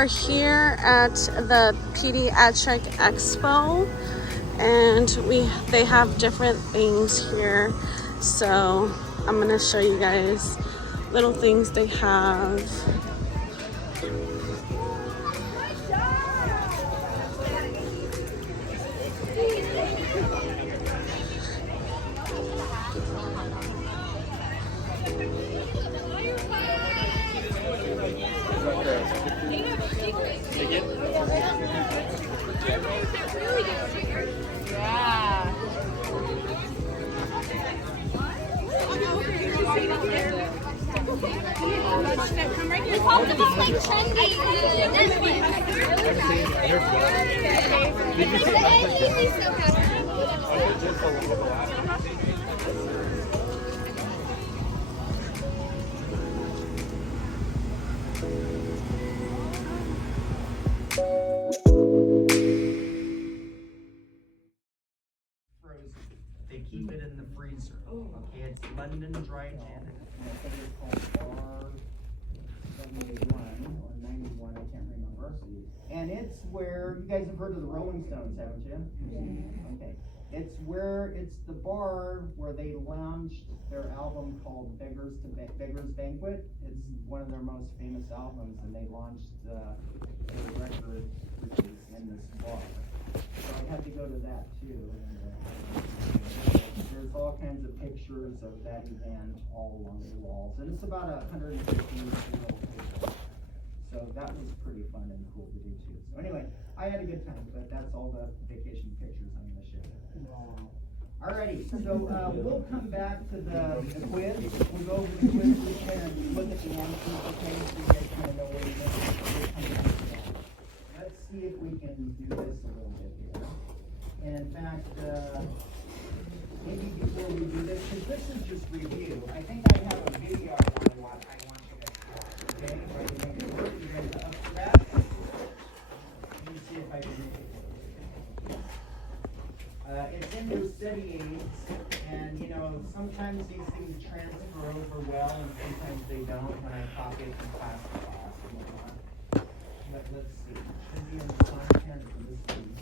are here at the Pediatric Expo, and they have different things here. So I'm gonna show you guys little things they have. They keep it in the freezer. Okay, it's London dried gin. It's called R71 or 91, I can't remember. And it's where, you guys have heard of the Rolling Stones, haven't you? Yeah. Okay. It's the bar where they launched their album called Beggar's Banquet. It's one of their most famous albums, and they launched the record in this bar. So I had to go to that too. There's all kinds of pictures of that event all along the walls, and it's about 150 years old. So that was pretty fun and cool to do too. So anyway, I had a good time, but that's all the vacation pictures I'm going to show you. Alrighty, so we'll come back to the quiz. We'll go over the quiz and look at the answers, okay, so you guys kind of know where you're coming out of that. Let's see if we can do this a little bit here. And in fact, maybe before we do this, because this is just review, I think I have a video I want you to watch. Okay, if I can make it work, you guys are up for that? Let me see if I can make it work. It's in your study aids, and you know, sometimes these things transfer over well, and sometimes they don't when I copy it from class to class and whatnot. But let's see, should be in the content for this piece.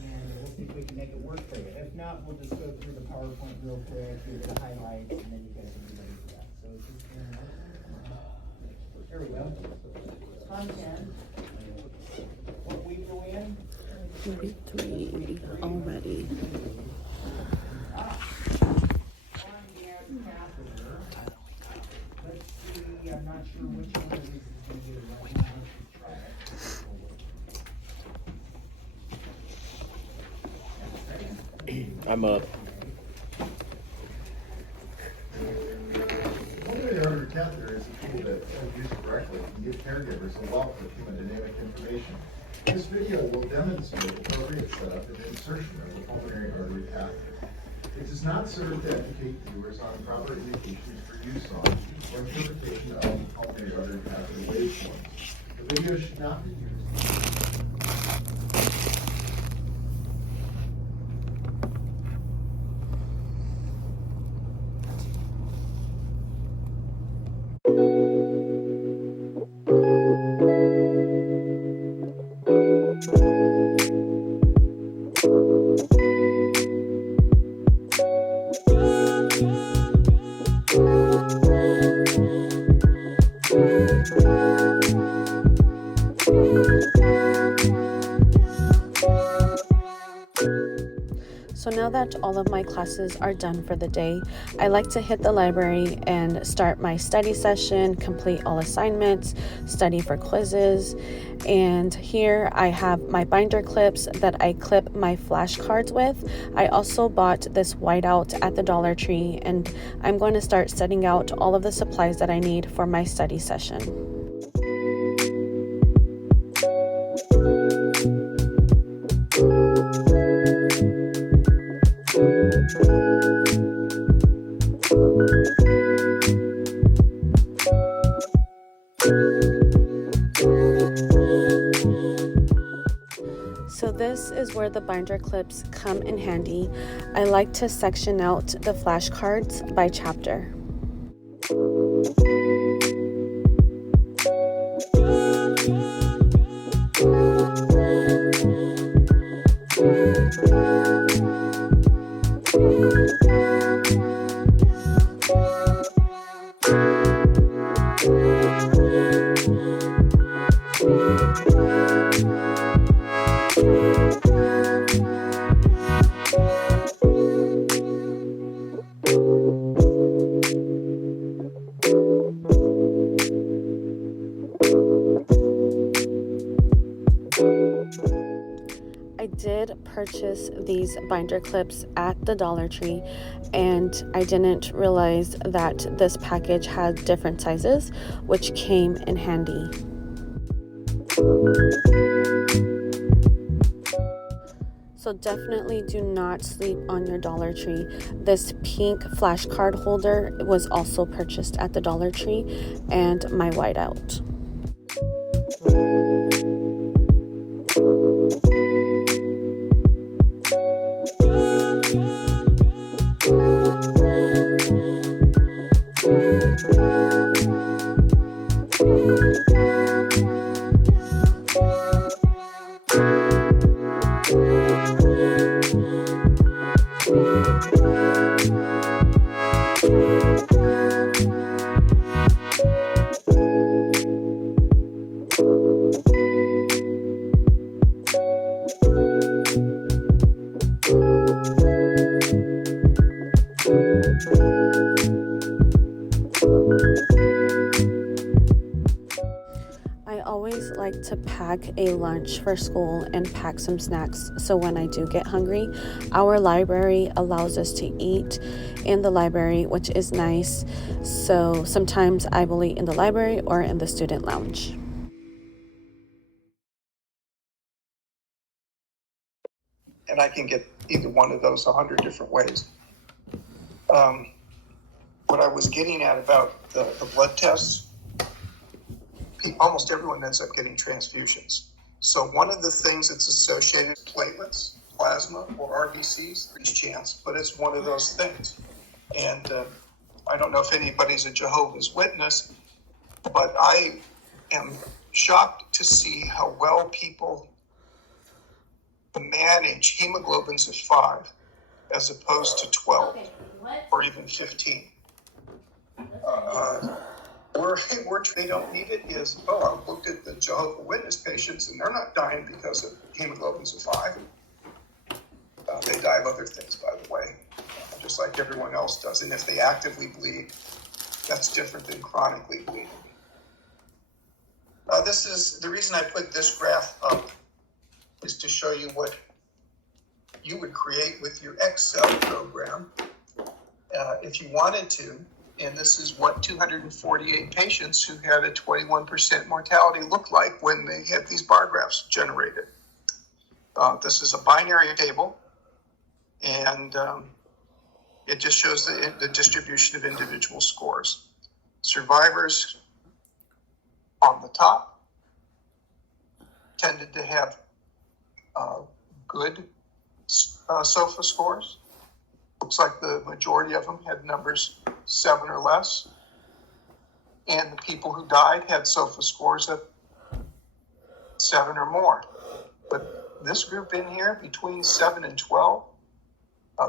And we'll see if we can make it work for you. If not, we'll just go through the PowerPoint real quick, do the highlights, and then you guys can be ready for that. So it's just there we go. Content. What week are we in? 33 already. Let's see, I'm not sure which one of these is going to get it right now. Let's try it. I'm up. Pulmonary artery catheter is a tool that, when used correctly, can give caregivers a wealth of hemodynamic information. This video will demonstrate appropriate setup and insertion of the pulmonary artery catheter. It does not serve to educate viewers on proper indications for use on or interpretation of pulmonary artery catheter waveforms. The video should not be used. So now that all of my classes are done for the day, I like to hit the library and start my study session, complete all assignments, study for quizzes. And here I have my binder clips that I clip my flashcards with. I also bought this whiteout at the Dollar Tree, and I'm going to start setting out all of the supplies that I need for my study session. So this is where the binder clips come in handy. I like to section out the flashcards by chapter. I did purchase these binder clips at the Dollar Tree, and I didn't realize that this package had different sizes, which came in handy. So definitely do not sleep on your Dollar Tree. This pink flashcard holder was also purchased at the Dollar Tree, and my whiteout. I always like to pack a lunch for school and pack some snacks so when I do get hungry, our library allows us to eat in the library, which is nice. So sometimes I will eat in the library or in the student lounge. And I can get either one of those 100 different ways. What I was getting at about the blood tests, almost everyone ends up getting transfusions. So one of the things that's associated with platelets, plasma, or RBCs, there's chance, but it's one of those things. And I don't know if anybody's a Jehovah's Witness, but I am shocked to see how well people manage hemoglobins of 5 as opposed to 12 or even 15. Where they don't need it is, I looked at the Jehovah's Witness patients and they're not dying because of hemoglobins of 5. They die of other things, by the way, just like everyone else does. And if they actively bleed, that's different than chronically bleeding. This is the reason I put this graph up, is to show you what you would create with your Excel program if you wanted to. And this is what 248 patients who had a 21% mortality looked like when they had these bar graphs generated. This is a binary table, and it just shows the distribution of individual scores. Survivors on the top tended to have good SOFA scores. Looks like the majority of them had numbers 7 or less. And the people who died had SOFA scores of 7 or more. But this group in here, between 7 and 12,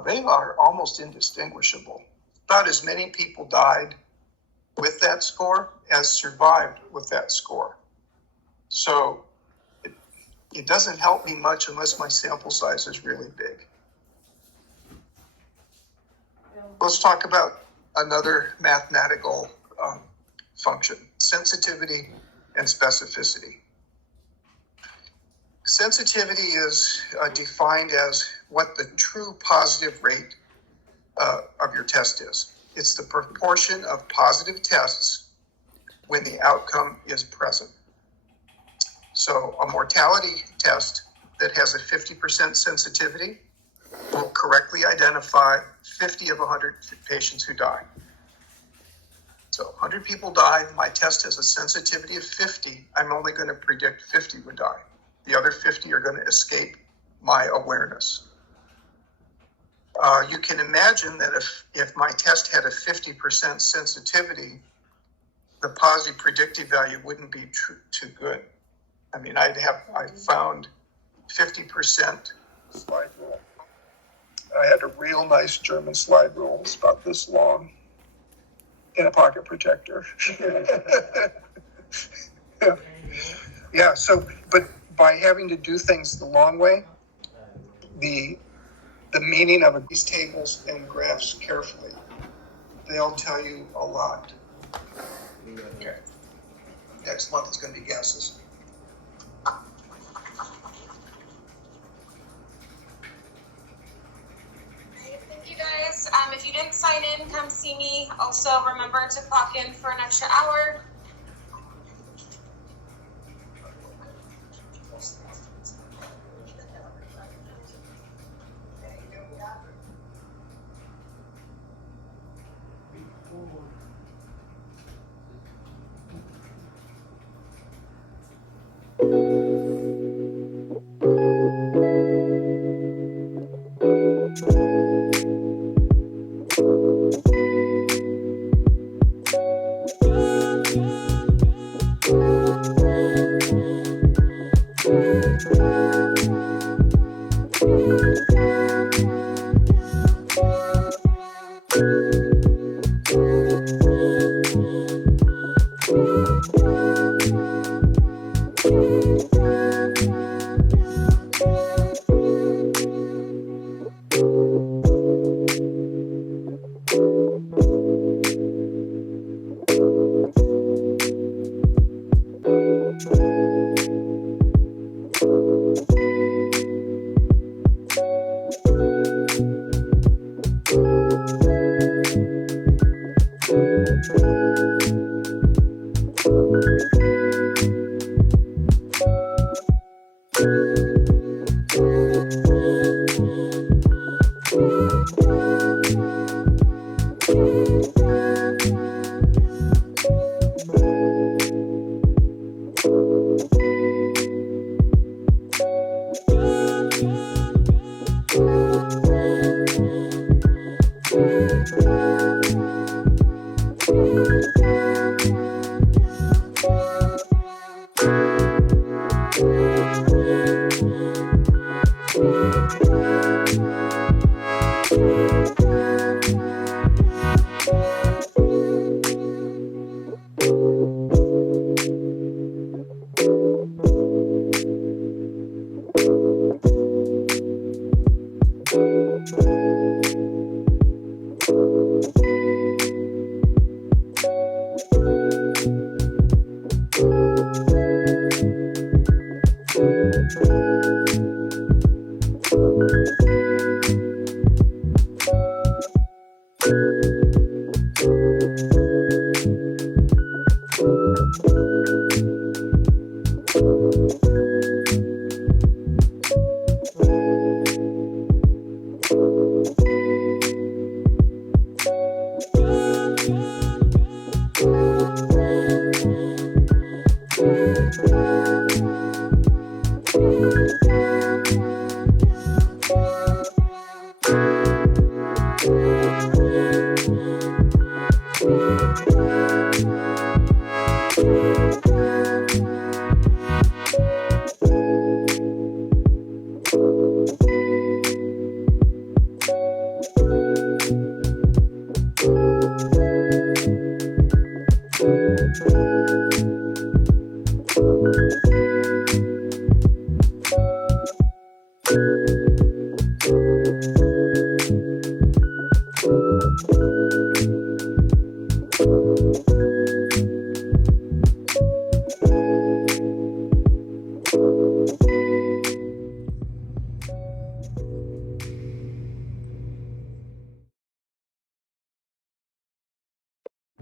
they are almost indistinguishable. About as many people died with that score as survived with that score. So it doesn't help me much unless my sample size is really big. Let's talk about another mathematical function, sensitivity and specificity. Sensitivity is defined as what the true positive rate of your test is. It's the proportion of positive tests when the outcome is present. So a mortality test that has a 50% sensitivity will correctly identify 50 of 100 patients who die. So 100 people die, my test has a sensitivity of 50, I'm only going to predict 50 would die. The other 50 are going to escape my awareness. You can imagine that if my test had a 50% sensitivity, the positive predictive value wouldn't be too good. I mean, I found 50% slide rule. I had a real nice German slide rule. It's about this long in a pocket protector. Yeah. Yeah, so, but by having to do things the long way, the meaning of these tables and graphs carefully, they'll tell you a lot. Okay. Next month is going to be gases. Thank you guys. If you didn't sign in, come see me. Also, remember to clock in for an extra hour.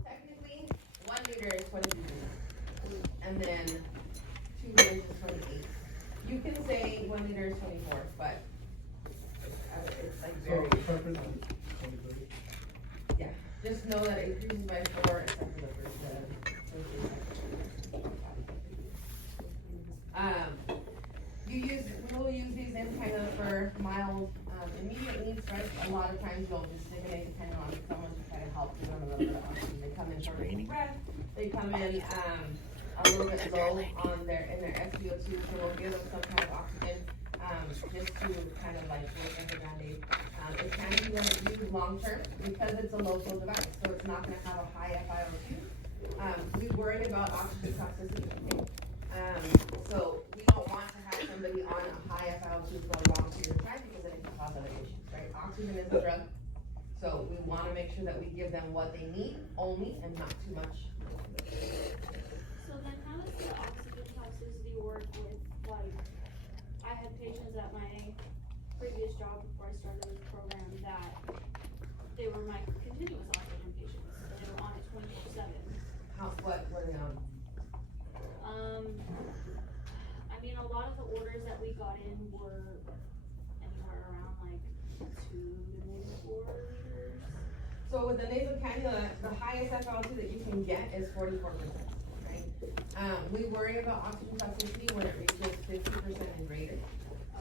Technically, 1 liter is 20 liters, and then 2 liters is 28. You can say 1 liter is 24, but it's like very, yeah. Just know that it increases by 4 except for the first we'll use these in kind of for mild, immediate needs, right? A lot of times you'll just stimulate depending on someone to kind of help give them a little bit of oxygen. They come in for a deep breath, they come in, a little bit low on in their SpO2, so we'll give them some kind of oxygen. just to kind of like work as a Band-Aid. It can be used long-term because it's a low flow device, so it's not gonna have a high FiO2. We worry about oxygen toxicity, okay? So we don't want to have somebody on a high FiO2 for a long period of time because then it can cause other issues, right? Oxygen is a drug, so we wanna make sure that we give them what they need only and not too much. So then how does the oxygen toxicity work with, like, I had patients at my previous job before I started this program that they were my continuous oxygen patients, and they were on it 24/7. What are they on? I mean, a lot of the orders that we got in were anywhere around like 2 to maybe 4 liters. So with the nasal cannula, the highest FiO2 that you can get is 44%, right? We worry about oxygen toxicity when it reaches 50% and greater.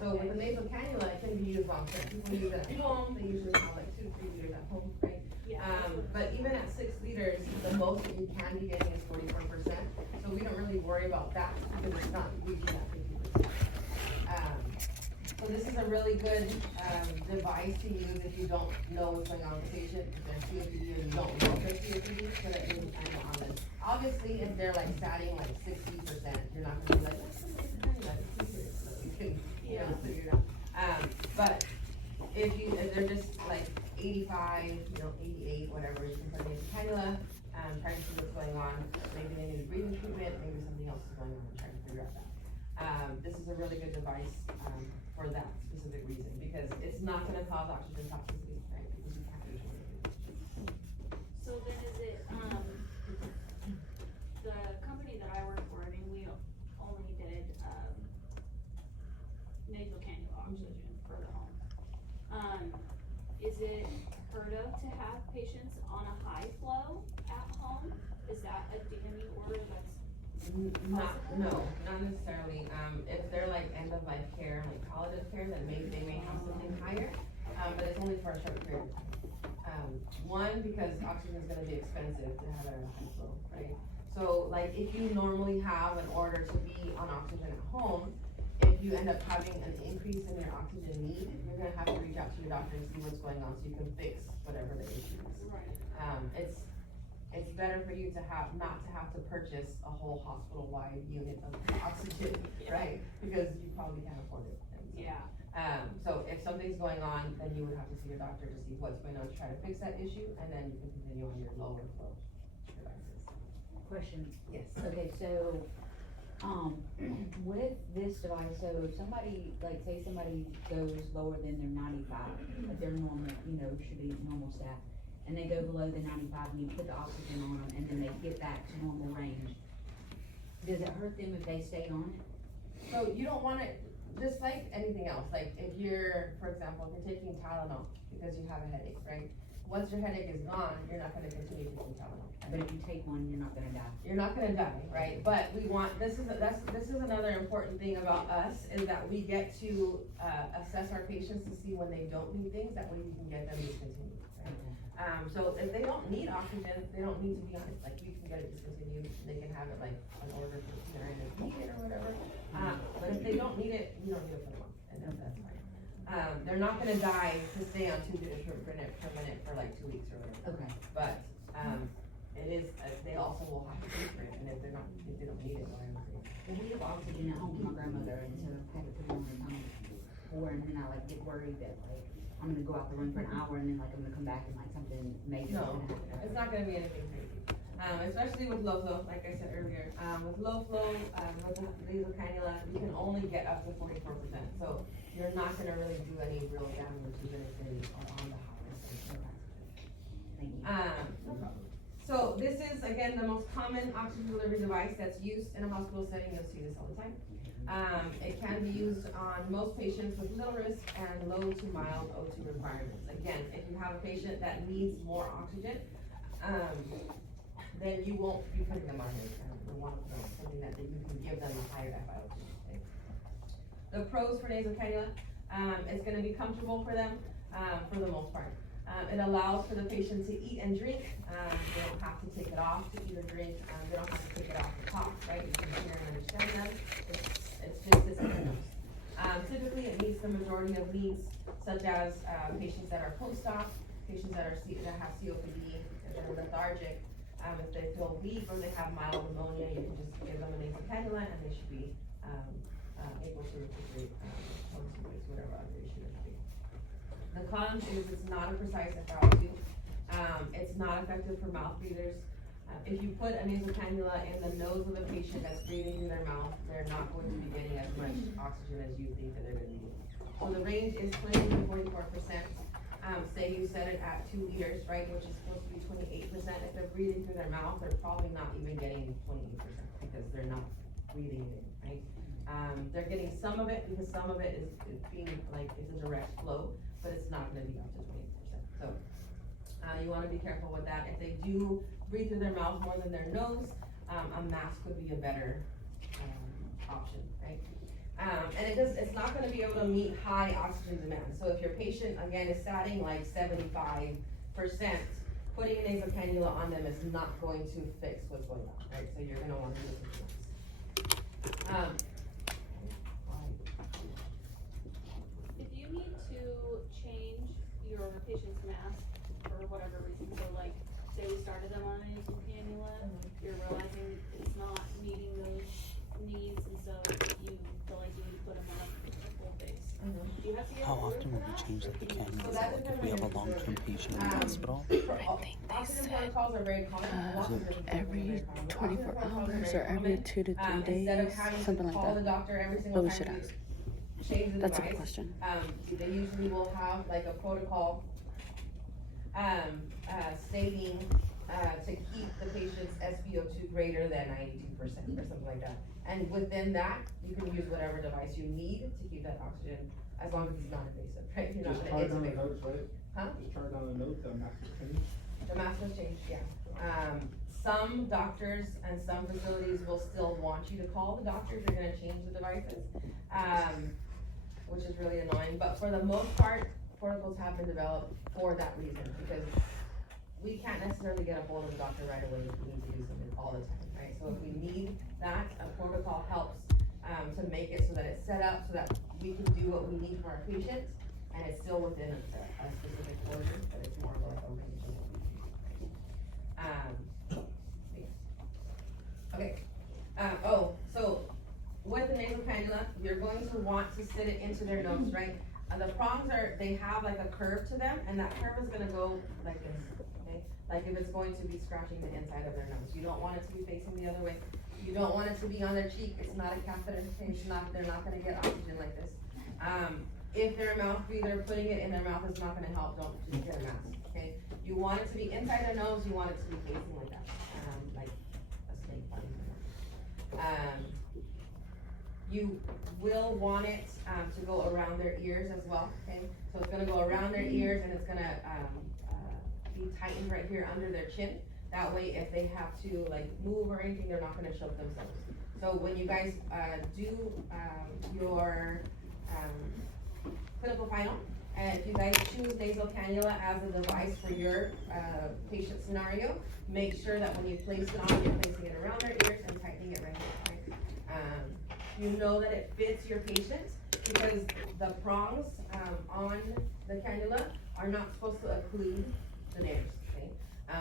So with the nasal cannula, it can be used long term. People use it at home, they usually have like 2 to 3 liters at home, right? Yeah. But even at 6 liters, the most that you can be getting is 44%. So we don't really worry about that because it's not reaching that 50%. So this is a really good device to use if you don't know what's going on with the patient, if they're COPD or you don't know if they're COPD, so that you can kind of on this. Obviously, if they're like statting like 60%, you're not gonna be like, let's put this in like so you can, you know, figure it out. But if they're just like 85, you know, 88, whatever, you can put in a cannula, try to see what's going on. Maybe they need a breathing treatment, maybe something else is going on, and try to figure out that. This is a really good device, for that specific reason, because it's not gonna cause oxygen toxicity, right? Because you can't usually do it. So then is it, the company that I work for, I mean, we only did, nasal cannula oxygen for the home. Is it heard of to have patients on a high flow at home? Is that a DME order that's Not necessarily. If they're like end of life care, like palliative care, then maybe they may have something higher, but it's only for a short period of time. One, because oxygen is gonna be expensive to have it at a high flow, right? So like if you normally have an order to be on oxygen at home, if you end up having an increase in your oxygen need, you're gonna have to reach out to your doctor and see what's going on so you can fix whatever the issue is. right? It's better for you to not to have to purchase a whole hospital-wide unit of oxygen, right? Because you probably can't afford it. Yeah. So if something's going on, then you would have to see your doctor to see what's going on to try to fix that issue, and then you can continue on your lower flow devices. Question. Yes. Okay, so, with this device, so if somebody, like, say somebody goes lower than their 95, like their normal, you know, should be normal stat, and they go below the 95 and you put the oxygen on them and then they get back to normal range, does it hurt them if they stay on it? So you don't want to, just like anything else, like if you're, for example, if you're taking Tylenol because you have a headache, right? Once your headache is gone, you're not gonna continue taking Tylenol. But if you take one, you're not gonna die. You're not gonna die, right? But we want, this is another important thing about us, is that we get to, assess our patients to see when they don't need things, that way we can get them discontinued, right? So if they don't need oxygen, they don't need to be on it, like you can get it discontinued, they can have it like an order for PRN if needed or whatever. But if they don't need it, you don't need it for long, and that's fine. They're not gonna die to stay on 2 liters per minute for like 2 weeks or whatever. Okay. But, it is, they also will have to pay for it, and if they don't need it, why would they? Well, we have oxygen at home with my grandmother, and so I had to put it on her tongue before, and then I like get worried that like, I'm gonna go out the room for an hour and then like I'm gonna come back and like something major is No, gonna happen. it's not gonna be anything crazy. Especially with low flow, like I said earlier, with low flow, with the nasal cannula, you can only get up to 44%. So you're not gonna really do any real damage even if they are on the highest. Thank you. No problem. So this is, again, the most common oxygen delivery device that's used in a hospital setting. You'll see this all the time. It can be used on most patients with little risk and low to mild O2 requirements. Again, if you have a patient that needs more oxygen, then you won't be putting them on it. You want to put on something that you can give them a higher FiO2. Okay? The pros for nasal cannula, it's going to be comfortable for them for the most part. It allows for the patient to eat and drink. They don't have to take it off to eat or drink. They don't have to take it off the top, right? You can hear and understand them. It's just this enough. Typically, it meets the majority of needs, such as, patients that are post-op, patients that have COPD, that are lethargic. If they feel weak or they have mild pneumonia, you can just give them a nasal cannula and they should be, able to recuperate, 1 to 2 weeks, whatever other issue it may be. The con is it's not a precise FL tube. It's not effective for mouth breathers. If you put a nasal cannula in the nose of a patient that's breathing through their mouth, they're not going to be getting as much oxygen as you think that they're gonna need. So the range is 20 to 44%. Say you set it at 2 liters, right, which is supposed to be 28%. If they're breathing through their mouth, they're probably not even getting 28% because they're not breathing it in, right? They're getting some of it because some of it is being like, it's a direct flow, but it's not gonna be up to 20%. So, you wanna be careful with that. If they do breathe through their mouth more than their nose, a mask would be a better, option, right? And it's not gonna be able to meet high oxygen demand. So if your patient, again, is satting like 75%, putting a nasal cannula on them is not going to fix what's going on, right? So you're gonna wanna do something else. If you need to change your patient's mask for whatever reason, so like, say we started them on a nasal cannula, you're realizing it's not meeting those needs, and so you feel like you need to put them on a full face. Do you have to get How approved often for would we that? change like the So cannula? that Like if we have a long-term patient in the hospital? Oxygen protocols are very common. Every 24 hours or every 2 to 3 Instead of days, having to something like call the that. doctor every single But we time should you ask. change the That's a good device, question. they usually will have like a protocol, stating, to keep the patient's SpO2 greater than 92% or something like that. And within that, you can use whatever device you need to keep that oxygen, as long as it's not invasive, right? You're not Just gonna chart on the intubate. notes, right? Huh? Just chart on the note, the master change. The mask was changed, yeah. Some doctors and some facilities will still want you to call the doctor if you're gonna change the devices, which is really annoying, but for the most part, protocols have been developed for that reason, because we can't necessarily get a hold of the doctor right away if we need to do something all the time, right? So if we need that, a protocol helps, to make it so that it's set up so that we can do what we need for our patients, and it's still within a specific order, but it's more of like, okay, so what we need. Okay, so with the nasal cannula, you're going to want to sit it into their nose, right? The prongs they have like a curve to them, and that curve is gonna go like this, okay? Like if it's going to be scratching the inside of their nose. You don't want it to be facing the other way. You don't want it to be on their cheek. It's not a catheter, okay? They're not gonna get oxygen like this. If they're a mouth breather, putting it in their mouth is not gonna help. Don't just get a mask, okay? You want it to be inside their nose, you want it to be facing like that, like a snake bite. You will want it, to go around their ears as well, okay? So it's gonna go around their ears and it's gonna, be tightened right here under their chin. That way, if they have to like move or anything, they're not gonna choke themselves. So when you guys, do, your, clinical final, and if you guys choose nasal cannula as a device for your, patient scenario, make sure that when you place it on, you're placing it around their ears and tightening it right here, right? You know that it fits your patient because the prongs, on the cannula are not supposed to occlude the nares, okay?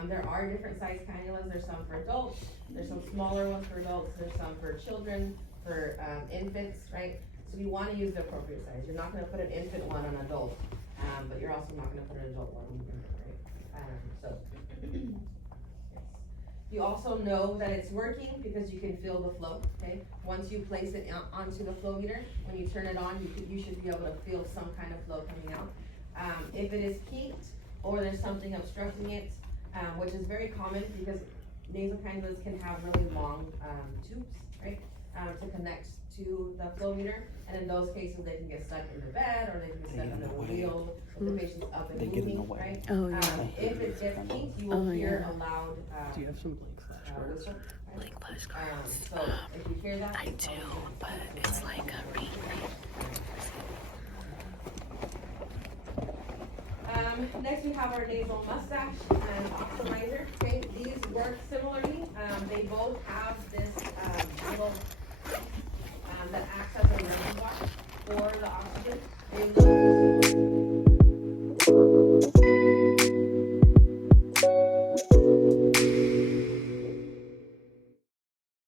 There are different size cannulas. There's some for adults, there's some smaller ones for adults, there's some for children, for, infants, right? So you wanna use the appropriate size. You're not gonna put an infant one on adult, but you're also not gonna put an adult one on infant, right? Yes. You also know that it's working because you can feel the flow, okay? Once you place it onto the flow meter, when you turn it on, you should be able to feel some kind of flow coming out. If it is kinked or there's something obstructing it, which is very common because nasal cannulas can have really long, tubes, right? To connect to the flow meter, and in those cases, they can get stuck in the bed, or they can get stuck under the wheel, if the patient's up and moving, right? Oh, yeah. If it gets kinked, you will hear a loud, Do you have some blank flashcards? whistle, right? Like flashcards. So if you hear that. I do, but it's like a ring. Next we have our nasal mustache and optimizer, okay, these work similarly, they both have this, little, that acts as a reservoir, for the oxygen, they look